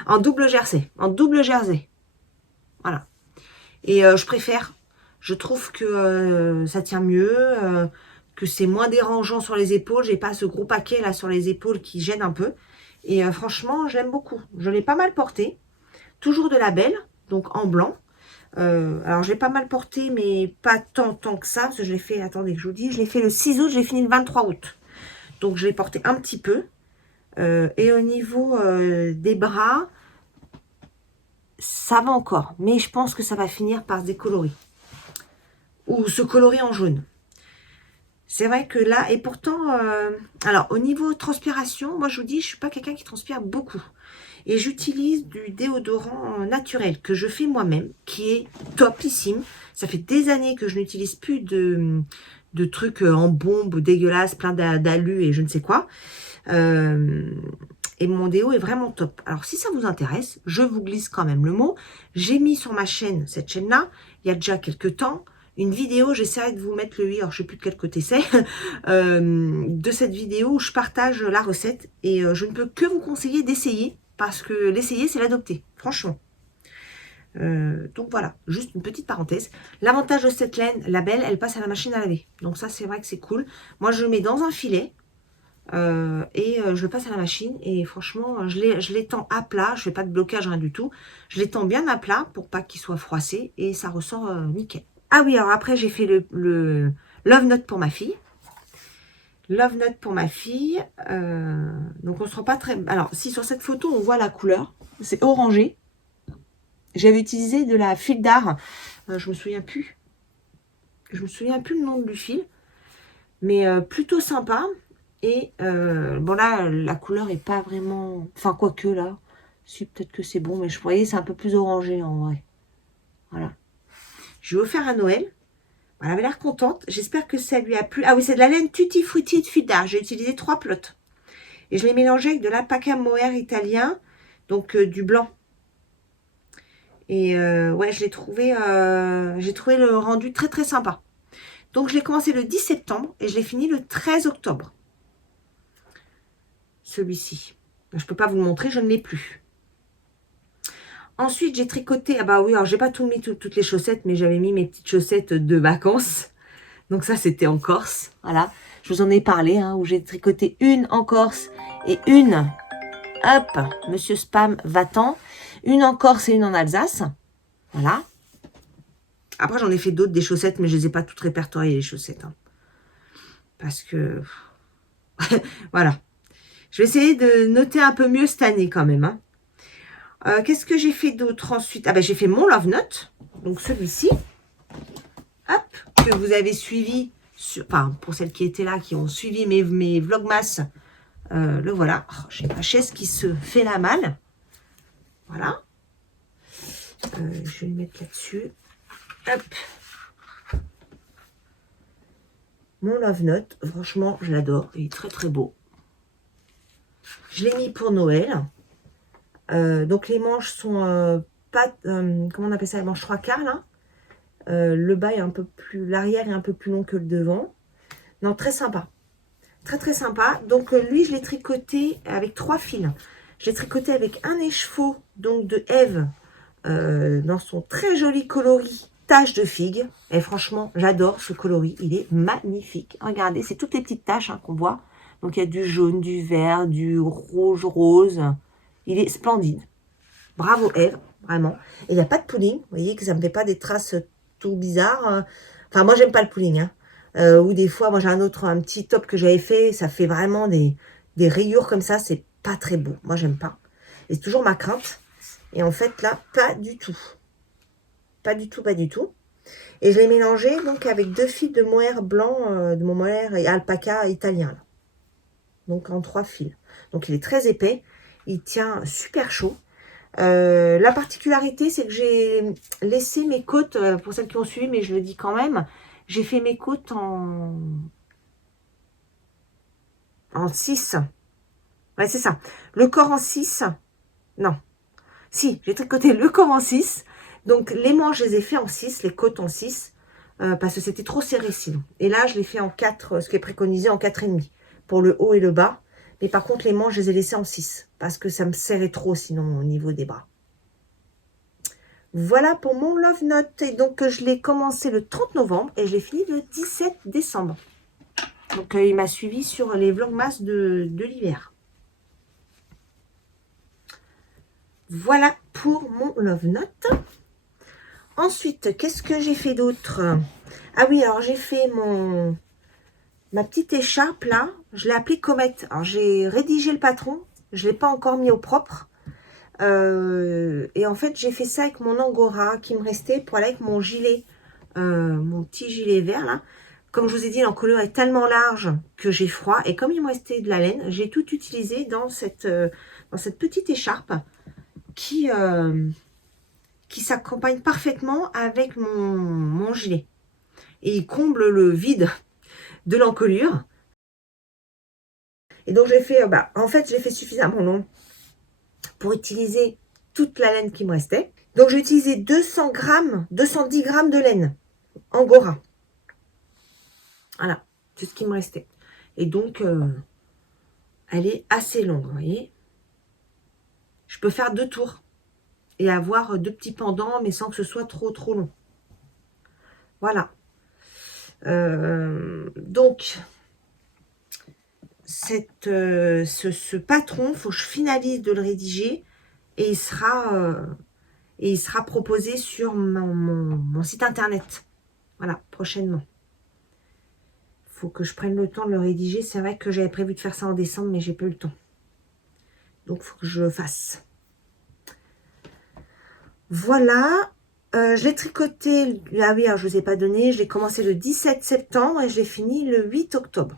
en double jersey. Voilà. Et je préfère. Je trouve que ça tient mieux, que c'est moins dérangeant sur les épaules. J'ai pas ce gros paquet là sur les épaules qui gêne un peu. Et franchement, j'aime beaucoup. Je l'ai pas mal porté. Toujours de la belle, donc en blanc. Alors, je l'ai pas mal porté, mais pas tant que ça. Parce que je l'ai fait, attendez que je vous dis, je l'ai fait le 6 août, je l'ai fini le 23 août. Donc, je l'ai porté un petit peu. Et au niveau des bras, ça va encore. Mais je pense que ça va finir par se décolorer. Ou se colorer en jaune. C'est vrai que là, et pourtant, alors au niveau transpiration, moi je vous dis, je suis pas quelqu'un qui transpire beaucoup. Et j'utilise du déodorant naturel que je fais moi-même, qui est topissime. Ça fait des années que je n'utilise plus de trucs en bombe ou dégueulasses, plein d'alu et je ne sais quoi. Et mon déo est vraiment top. Alors si ça vous intéresse, je vous glisse quand même le mot. J'ai mis sur ma chaîne, cette chaîne-là, il y a déjà quelques temps, une vidéo, j'essaierai de vous mettre le i, alors je ne sais plus de quel côté c'est, de cette vidéo où je partage la recette. Et je ne peux que vous conseiller d'essayer, parce que l'essayer, c'est l'adopter, franchement. Donc voilà, juste une petite parenthèse. L'avantage de cette laine, la belle, elle passe à la machine à laver. Donc ça, c'est vrai que c'est cool. Moi, je le mets dans un filet. Je le passe à la machine. Et franchement, je l'étends à plat. Je ne fais pas de blocage, rien du tout. Je l'étends bien à plat pour pas qu'il soit froissé. Et ça ressort nickel. Ah oui, alors après, j'ai fait le Love Note pour ma fille. Love Note pour ma fille. Donc, on ne se rend pas très... Alors, si sur cette photo, on voit la couleur. C'est orangé. J'avais utilisé de la fil d'art. Je me souviens plus. Je me souviens plus le nom du fil. Mais plutôt sympa. Et bon, là, la couleur est pas vraiment... Enfin, quoique, là. Si, peut-être que c'est bon. Mais je voyais, c'est un peu plus orangé, en vrai. Voilà. Je lui ai offert à Noël. Elle avait l'air contente. J'espère que ça lui a plu. Ah oui, c'est de la laine Tutti Frutti de fil d'art. J'ai utilisé 3 plots. Et je l'ai mélangé avec de l'alpaca mohair italien. Donc, du blanc. Et ouais, j'ai trouvé le rendu très très sympa. Donc je l'ai commencé le 10 septembre et je l'ai fini le 13 octobre. Celui-ci. Je ne peux pas vous le montrer, je ne l'ai plus. Ensuite, j'ai tricoté. Ah bah oui, alors j'ai pas tout mis toutes les chaussettes, mais j'avais mis mes petites chaussettes de vacances. Donc ça, c'était en Corse. Voilà. Je vous en ai parlé, hein, où j'ai tricoté une en Corse et une, hop, Monsieur Spam va-t'en. Une en Corse et une en Alsace. Voilà. Après, j'en ai fait d'autres, des chaussettes, mais je ne les ai pas toutes répertoriées, les chaussettes. Hein. Parce que... voilà. Je vais essayer de noter un peu mieux cette année, quand même. Hein. Qu'est-ce que j'ai fait d'autre ensuite? Ah ben, j'ai fait mon Love Note. Donc, celui-ci. Hop. Que vous avez suivi. Enfin, pour celles qui étaient là, qui ont suivi mes vlogmas. Le voilà. Oh, j'ai ma chaise qui se fait la malle. Voilà. Je vais le mettre là-dessus. Hop. Mon Love Note, franchement, je l'adore. Il est très très beau. Je l'ai mis pour Noël. Donc les manches sont pas... comment on appelle ça? Les manches 3/4 là. Le bas est un peu plus... L'arrière est un peu plus long que le devant. Non, très sympa. Très très sympa. Donc lui, je l'ai tricoté avec 3 fils. Je l'ai tricoté avec un écheveau donc de Eve dans son très joli coloris tache de figue. Et franchement, j'adore ce coloris. Il est magnifique. Regardez, c'est toutes les petites taches hein, qu'on voit. Donc il y a du jaune, du vert, du rouge, rose. Il est splendide. Bravo Eve, vraiment. Et il n'y a pas de pooling. Vous voyez que ça ne me fait pas des traces tout bizarres. Enfin, moi, j'aime pas le pooling. Hein. Ou des fois, moi, j'ai un petit top que j'avais fait. Ça fait vraiment des rayures comme ça. C'est pas très beau. Moi, j'aime pas. Et c'est toujours ma crainte. Et en fait, là, pas du tout. Pas du tout, pas du tout. Et je l'ai mélangé donc avec 2 fils de mohair blanc, de mon mohair et alpaca italien. Là. Donc en 3 fils. Donc il est très épais. Il tient super chaud. La particularité, c'est que j'ai laissé mes côtes, pour celles qui ont suivi, mais je le dis quand même, j'ai fait mes côtes en 6. Ouais, c'est ça. Le corps en 6. Non. Si, j'ai tricoté le corps en 6. Donc, les manches, je les ai fait en 6, les côtes en 6, parce que c'était trop serré sinon. Et là, je l'ai fait en 4, ce qui est préconisé en 4,5 pour le haut et le bas. Mais par contre, les manches, je les ai laissées en 6, parce que ça me serrait trop sinon au niveau des bras. Voilà pour mon Love Note. Et donc, je l'ai commencé le 30 novembre et je l'ai fini le 17 décembre. Donc, il m'a suivi sur les vlogmas de l'hiver. Voilà pour mon Love Note. Ensuite, qu'est-ce que j'ai fait d'autre? Ah oui, alors j'ai fait ma petite écharpe là. Je l'ai appelée Comète. Alors, j'ai rédigé le patron. Je ne l'ai pas encore mis au propre. Et en fait, j'ai fait ça avec mon angora qui me restait pour aller avec mon gilet, mon petit gilet vert là. Comme je vous ai dit, l'encolure est tellement large que j'ai froid. Et comme il me restait de la laine, j'ai tout utilisé dans cette petite écharpe qui s'accompagne parfaitement avec mon gilet. Et il comble le vide de l'encolure. Et donc, j'ai fait, en fait, j'ai fait suffisamment long pour utiliser toute la laine qui me restait. Donc, j'ai utilisé 210 grammes de laine angora. Voilà, c'est ce qui me restait. Et donc, elle est assez longue, vous voyez. Je peux faire 2 tours et avoir 2 petits pendants, mais sans que ce soit trop long. Voilà. Donc, ce patron, il faut que je finalise de le rédiger et il sera proposé sur mon site internet. Voilà, prochainement. Faut que je prenne le temps de le rédiger. C'est vrai que j'avais prévu de faire ça en décembre, mais j'ai pas eu le temps. Donc, il faut que je le fasse. Voilà. Je l'ai tricoté. Ah oui, alors, je ne vous ai pas donné. Je l'ai commencé le 17 septembre et je l'ai fini le 8 octobre.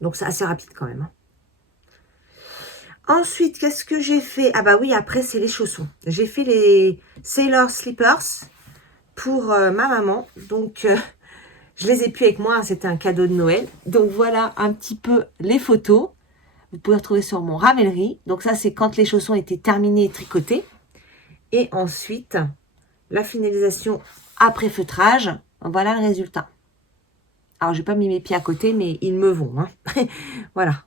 Donc, c'est assez rapide quand même. Hein. Ensuite, qu'est-ce que j'ai fait? Ah bah oui, après, c'est les chaussons. J'ai fait les Sailor Slippers pour ma maman. Donc, je les ai plus avec moi. Hein, c'était un cadeau de Noël. Donc, voilà un petit peu les photos. Vous pouvez retrouver sur mon Ravelry. Donc, ça, c'est quand les chaussons étaient terminés et tricotés. Et ensuite, la finalisation après feutrage. Voilà le résultat. Alors, je n'ai pas mis mes pieds à côté, mais ils me vont. Hein. Voilà.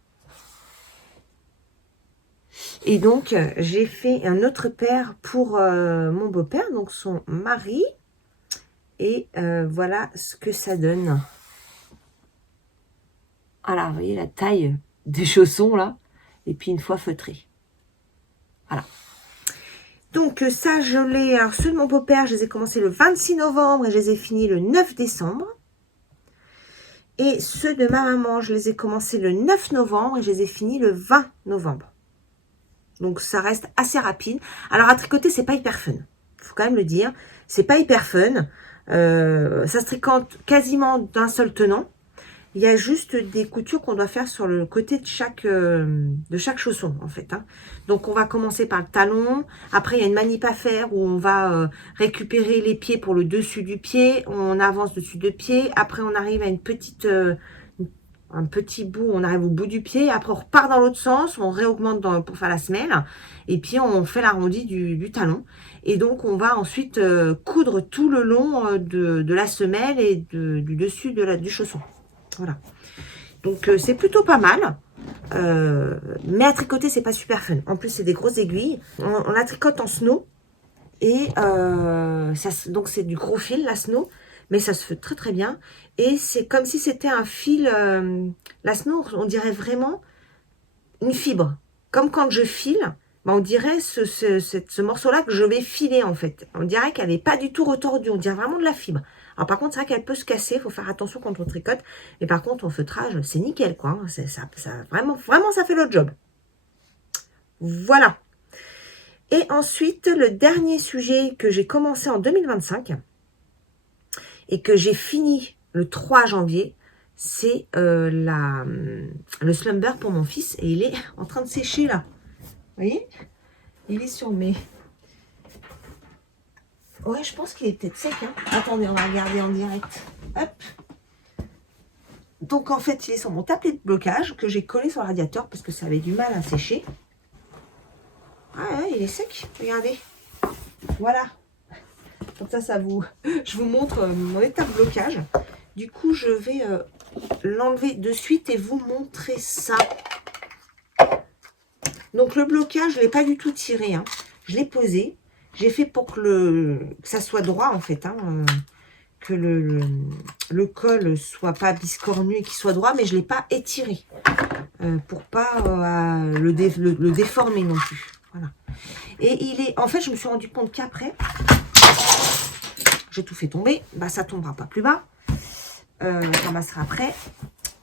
Et donc, j'ai fait un autre paire pour mon beau-père, donc son mari. Et voilà ce que ça donne. Voilà, vous voyez la taille des chaussons, là. Et puis, une fois feutrés. Voilà. Donc, ça, je l'ai... Alors, ceux de mon beau-père, je les ai commencés le 26 novembre et je les ai finis le 9 décembre. Et ceux de ma maman, je les ai commencés le 9 novembre et je les ai finis le 20 novembre. Donc, ça reste assez rapide. Alors, à tricoter, c'est pas hyper fun. Il faut quand même le dire. C'est pas hyper fun. Ça se tricote quasiment d'un seul tenant. Il y a juste des coutures qu'on doit faire sur le côté de chaque chausson, en fait. Hein. Donc, on va commencer par le talon. Après, il y a une manip à faire où on va récupérer les pieds pour le dessus du pied. On avance dessus de pied. Après, on arrive à une petite... un petit bout, on arrive au bout du pied, après on repart dans l'autre sens, on réaugmente pour faire la semelle, et puis on fait l'arrondi du talon. Et donc on va ensuite coudre tout le long de la semelle et du dessus du chausson. Voilà. Donc c'est plutôt pas mal. Mais à tricoter, c'est pas super fun. En plus, c'est des grosses aiguilles. On la tricote en snow. Et donc c'est du gros fil, la snow. Mais ça se fait très très bien. Et c'est comme si c'était un fil, la snow, on dirait vraiment une fibre. Comme quand je file, on dirait ce morceau-là que je vais filer en fait. On dirait qu'elle n'est pas du tout retordue, on dirait vraiment de la fibre. Alors par contre, c'est vrai qu'elle peut se casser, il faut faire attention quand on tricote. Mais par contre, en feutrage, c'est nickel quoi. Hein. Vraiment, ça fait le job. Voilà. Et ensuite, le dernier sujet que j'ai commencé en 2025 et que j'ai fini le 3 janvier, c'est le slumber pour mon fils. Et il est en train de sécher là. Vous voyez? Il est sur mes... Ouais, je pense qu'il est peut-être sec. Hein. Attendez, on va regarder en direct. Hop. Donc en fait, il est sur mon tapelet de blocage que j'ai collé sur le radiateur parce que ça avait du mal à sécher. Ah ouais, il est sec. Regardez. Voilà. Comme ça, je vous montre mon état de blocage. Du coup, je vais l'enlever de suite et vous montrer ça. Donc, le blocage, je ne l'ai pas du tout tiré. Hein. Je l'ai posé. J'ai fait pour que ça soit droit, en fait. Hein, que le col soit pas biscornu et qu'il soit droit, mais je ne l'ai pas étiré. Pour pas le déformer non plus. Voilà. Et en fait, je me suis rendu compte qu'après... J'ai tout fait tomber, bah ça tombera pas plus bas. Je ramasserai après.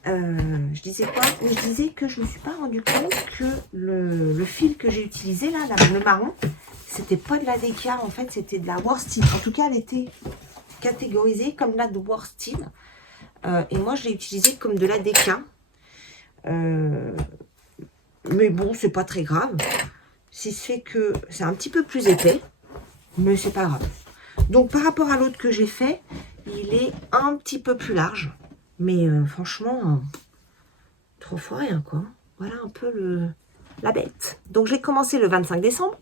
Je disais quoi? Je disais que je me suis pas rendu compte que le fil que j'ai utilisé là, le marron, c'était pas de la déca, en fait, c'était de la worsted. En tout cas, elle était catégorisée comme la de worsted. Et moi, je l'ai utilisée comme de la déca. Mais bon, c'est pas très grave. Si ce fait que c'est un petit peu plus épais, mais c'est pas grave. Donc, par rapport à l'autre que j'ai fait, il est un petit peu plus large. Mais franchement, trop fois rien, quoi. Voilà un peu la bête. Donc, j'ai commencé le 25 décembre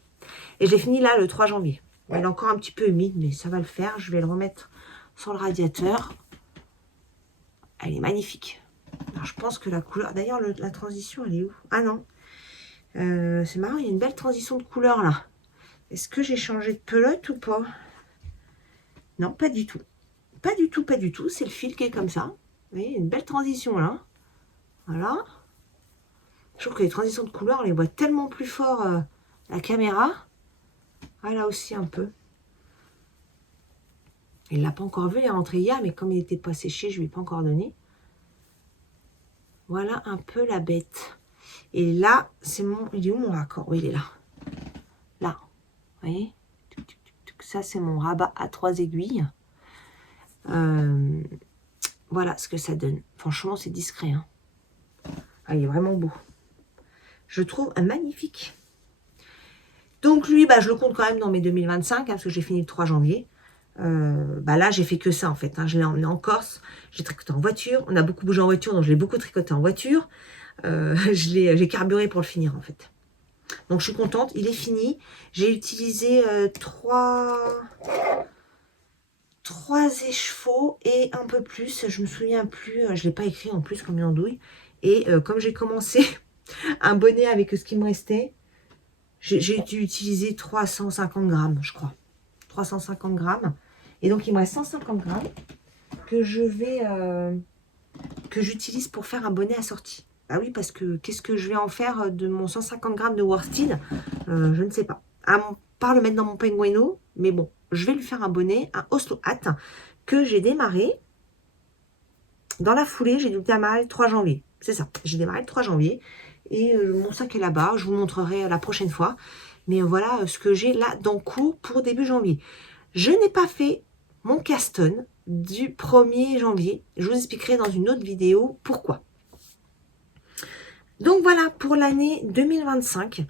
et j'ai fini là le 3 janvier. Il est encore un petit peu humide, mais ça va le faire. Je vais le remettre sur le radiateur. Elle est magnifique. Alors, je pense que la couleur... D'ailleurs, la transition, elle est où? Ah non. C'est marrant, il y a une belle transition de couleur, là. Est-ce que j'ai changé de pelote ou pas? Non, pas du tout. Pas du tout, pas du tout. C'est le fil qui est comme ça. Vous voyez, une belle transition là. Voilà. Je trouve que les transitions de couleur, on les voit tellement plus fort la caméra. Ah, là aussi un peu. Il ne l'a pas encore vu, il est rentré hier, mais comme il n'était pas séché, je ne lui ai pas encore donné. Voilà un peu la bête. Et là, c'est mon... Il est où mon raccord? Oui, il est là. Là. Vous voyez? Ça, c'est mon rabat à 3 aiguilles. Voilà ce que ça donne. Franchement, c'est discret. Hein. Ah, il est vraiment beau. Je trouve magnifique. Donc lui, bah, je le compte quand même dans mes 2025, hein, parce que j'ai fini le 3 janvier. Là, j'ai fait que ça en fait. Hein. Je l'ai emmené en Corse, j'ai tricoté en voiture. On a beaucoup bougé en voiture, donc je l'ai beaucoup tricoté en voiture. J'ai carburé pour le finir en fait. Donc je suis contente, il est fini. J'ai utilisé 3 écheveaux et un peu plus. Je me souviens plus, je ne l'ai pas écrit en plus comme une andouille. Et comme j'ai commencé un bonnet avec ce qui me restait, j'ai dû utiliser 350 grammes, je crois. 350 grammes. Et donc, il me reste 150 grammes que je vais... que j'utilise pour faire un bonnet assorti. Ah oui, parce que qu'est-ce que je vais en faire de mon 150 grammes de worsted? Je ne sais pas. À part le mettre dans mon penguino, mais bon, je vais lui faire un bonnet, un Oslo Hat, que j'ai démarré dans la foulée. J'ai dû démarrer le 3 janvier. C'est ça, j'ai démarré le 3 janvier. Et mon sac est là-bas, je vous montrerai la prochaine fois. Mais voilà ce que j'ai là dans cours pour début janvier. Je n'ai pas fait mon caston du 1er janvier. Je vous expliquerai dans une autre vidéo pourquoi. Donc voilà pour l'année 2025.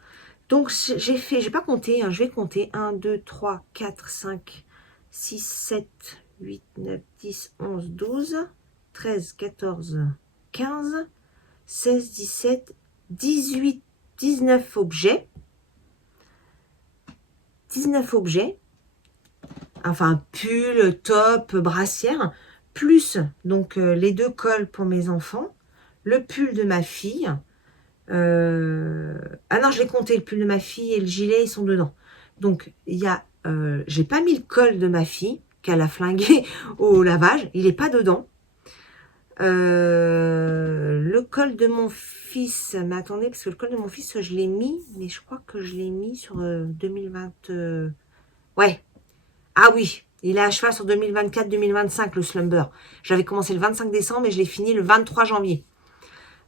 Donc j'ai pas compté, hein, je vais compter 1, 2, 3, 4, 5, 6, 7, 8, 9, 10, 11, 12, 13, 14, 15, 16, 17, 18, 19 objets. 19 objets. Enfin, pull, top, brassière, plus donc les 2 cols pour mes enfants, le pull de ma fille. Ah non, je l'ai compté, le pull de ma fille et le gilet, ils sont dedans. Donc, il y a, j'ai pas mis le col de ma fille, qu'elle a flingué au lavage, il n'est pas dedans. Le col de mon fils, mais attendez, parce que le col de mon fils, je l'ai mis, mais je crois que je l'ai mis sur 2020... Ouais. Ah oui, il est à cheval sur 2024-2025, le Slumber. J'avais commencé le 25 décembre et je l'ai fini le 23 janvier.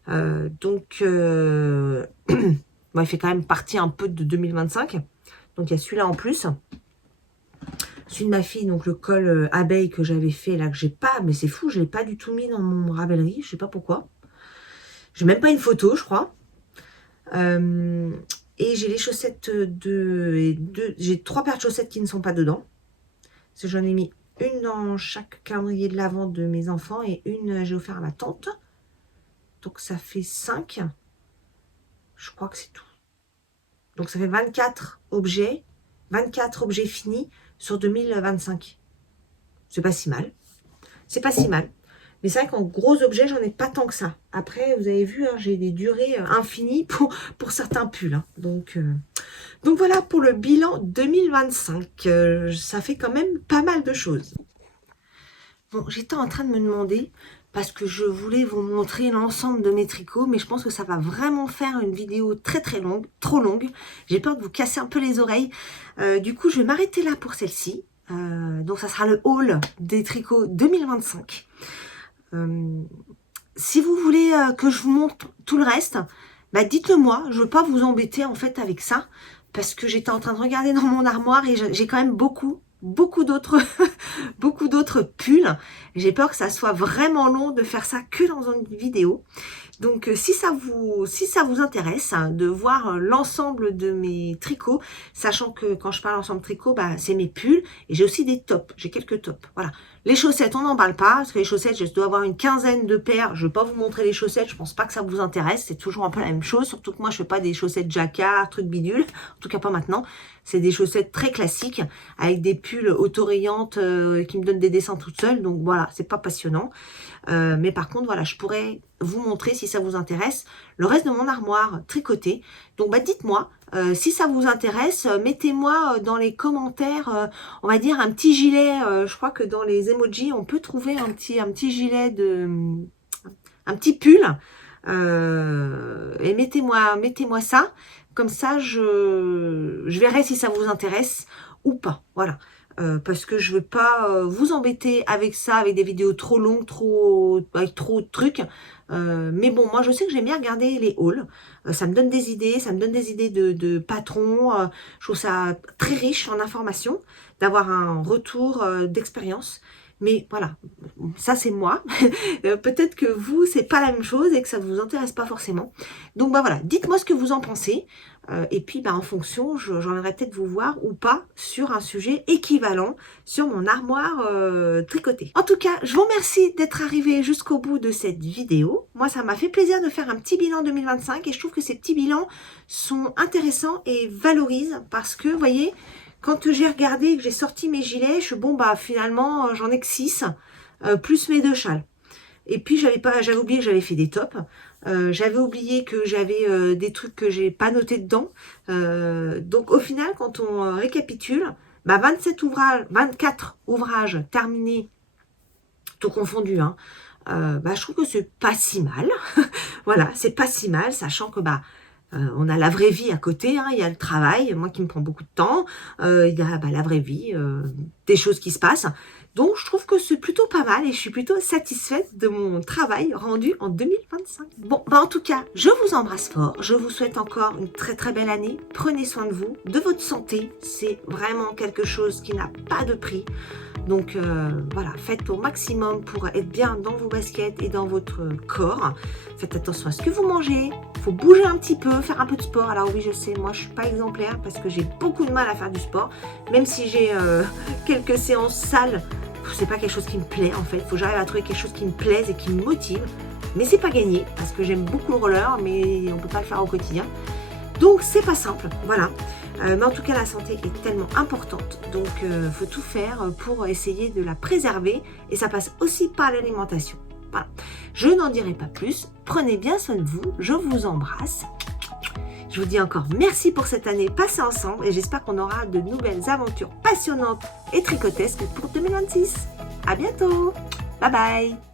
Bon, il fait quand même partie un peu de 2025. Donc, il y a celui-là en plus. Celui de ma fille, donc le col abeille que j'avais fait, là, que j'ai pas... Mais c'est fou, je ne l'ai pas du tout mis dans mon Ravelry. Je sais pas pourquoi. J'ai même pas une photo, je crois. Et j'ai les chaussettes j'ai 3 paires de chaussettes qui ne sont pas dedans. J'en ai mis une dans chaque calendrier de l'Avent de mes enfants et une j'ai offert à ma tante. Donc ça fait 5. Je crois que c'est tout. Donc ça fait 24 objets. 24 objets finis sur 2025. C'est pas si mal. C'est pas si mal. Mais c'est vrai qu'en gros objets, j'en ai pas tant que ça. Après, vous avez vu, hein, j'ai des durées infinies pour certains pulls. Hein. Donc voilà pour le bilan 2025. Ça fait quand même pas mal de choses. Bon, j'étais en train de me demander, parce que je voulais vous montrer l'ensemble de mes tricots, mais je pense que ça va vraiment faire une vidéo très très longue, trop longue. J'ai peur de vous casser un peu les oreilles. Du coup, je vais m'arrêter là pour celle-ci. Donc ça sera le haul des tricots 2025. Si vous voulez que je vous montre tout le reste, bah dites-le moi. Je ne veux pas vous embêter en fait avec ça, parce que j'étais en train de regarder dans mon armoire et j'ai quand même beaucoup d'autres beaucoup d'autres pulls. J'ai peur que ça soit vraiment long de faire ça que dans une vidéo. Donc si ça vous intéresse hein, de voir l'ensemble de mes tricots, sachant que quand je parle ensemble tricot, bah, c'est mes pulls et j'ai aussi des tops, j'ai quelques tops. Voilà. Les chaussettes, on n'en parle pas, parce que les chaussettes, je dois avoir une quinzaine de paires. Je ne vais pas vous montrer les chaussettes, je pense pas que ça vous intéresse. C'est toujours un peu la même chose, surtout que moi, je fais pas des chaussettes jacquard, trucs bidule. En tout cas, pas maintenant. C'est des chaussettes très classiques, avec des pulls autorayantes qui me donnent des dessins toutes seules. Donc voilà, c'est pas passionnant. Mais par contre, voilà, je pourrais vous montrer, si ça vous intéresse, le reste de mon armoire tricoté. Donc, bah, dites-moi, si ça vous intéresse, mettez-moi dans les commentaires, on va dire, un petit gilet. Je crois que dans les emojis, on peut trouver un petit gilet un petit pull. Et mettez-moi ça. Comme ça, je verrai si ça vous intéresse ou pas. Voilà. parce que je veux pas vous embêter avec ça, avec des vidéos trop longues, avec trop de trucs. Mais bon, moi je sais que j'aime bien regarder les hauls. Ça me donne des idées, ça me donne des idées de patrons. Je trouve ça très riche en informations, d'avoir un retour d'expérience. Mais voilà, ça c'est moi. Peut-être que vous, c'est pas la même chose et que ça ne vous intéresse pas forcément. Donc bah voilà, dites-moi ce que vous en pensez. Et puis bah, en fonction, j'aimerais peut-être vous voir ou pas sur un sujet équivalent sur mon armoire tricotée. En tout cas, je vous remercie d'être arrivé jusqu'au bout de cette vidéo. Moi, ça m'a fait plaisir de faire un petit bilan 2025 et je trouve que ces petits bilans sont intéressants et valorisent parce que, vous voyez, quand j'ai regardé et que j'ai sorti mes gilets, bon bah finalement j'en ai que 6, plus mes 2 châles. Et puis j'avais oublié que j'avais fait des tops. J'avais oublié que j'avais des trucs que j'ai pas notés dedans. Donc au final, quand on récapitule, bah 24 ouvrages terminés, tout confondu, hein. Bah, je trouve que c'est pas si mal. Voilà, c'est pas si mal, sachant que bah on a la vraie vie à côté, hein, il y a le travail, moi qui me prend beaucoup de temps, il y a bah, la vraie vie, des choses qui se passent. Donc je trouve que c'est plutôt pas mal et je suis plutôt satisfaite de mon travail rendu en 2025. Bon, bah en tout cas, je vous embrasse fort, je vous souhaite encore une très très belle année. Prenez soin de vous, de votre santé, c'est vraiment quelque chose qui n'a pas de prix. Donc voilà, faites au maximum pour être bien dans vos baskets et dans votre corps. Faites attention à ce que vous mangez. Il faut bouger un petit peu, faire un peu de sport. Alors oui, je sais, moi je suis pas exemplaire parce que j'ai beaucoup de mal à faire du sport. Même si j'ai quelques séances salles, c'est pas quelque chose qui me plaît en fait. Il faut que j'arrive à trouver quelque chose qui me plaise et qui me motive. Mais c'est pas gagné parce que j'aime beaucoup le roller, mais on peut pas le faire au quotidien. Donc c'est pas simple, voilà. Mais en tout cas, la santé est tellement importante, donc faut tout faire pour essayer de la préserver et ça passe aussi par l'alimentation. Voilà. Je n'en dirai pas plus. Prenez bien soin de vous. Je vous embrasse. Je vous dis encore merci pour cette année passée ensemble et j'espère qu'on aura de nouvelles aventures passionnantes et tricotesques pour 2026. À bientôt. Bye bye.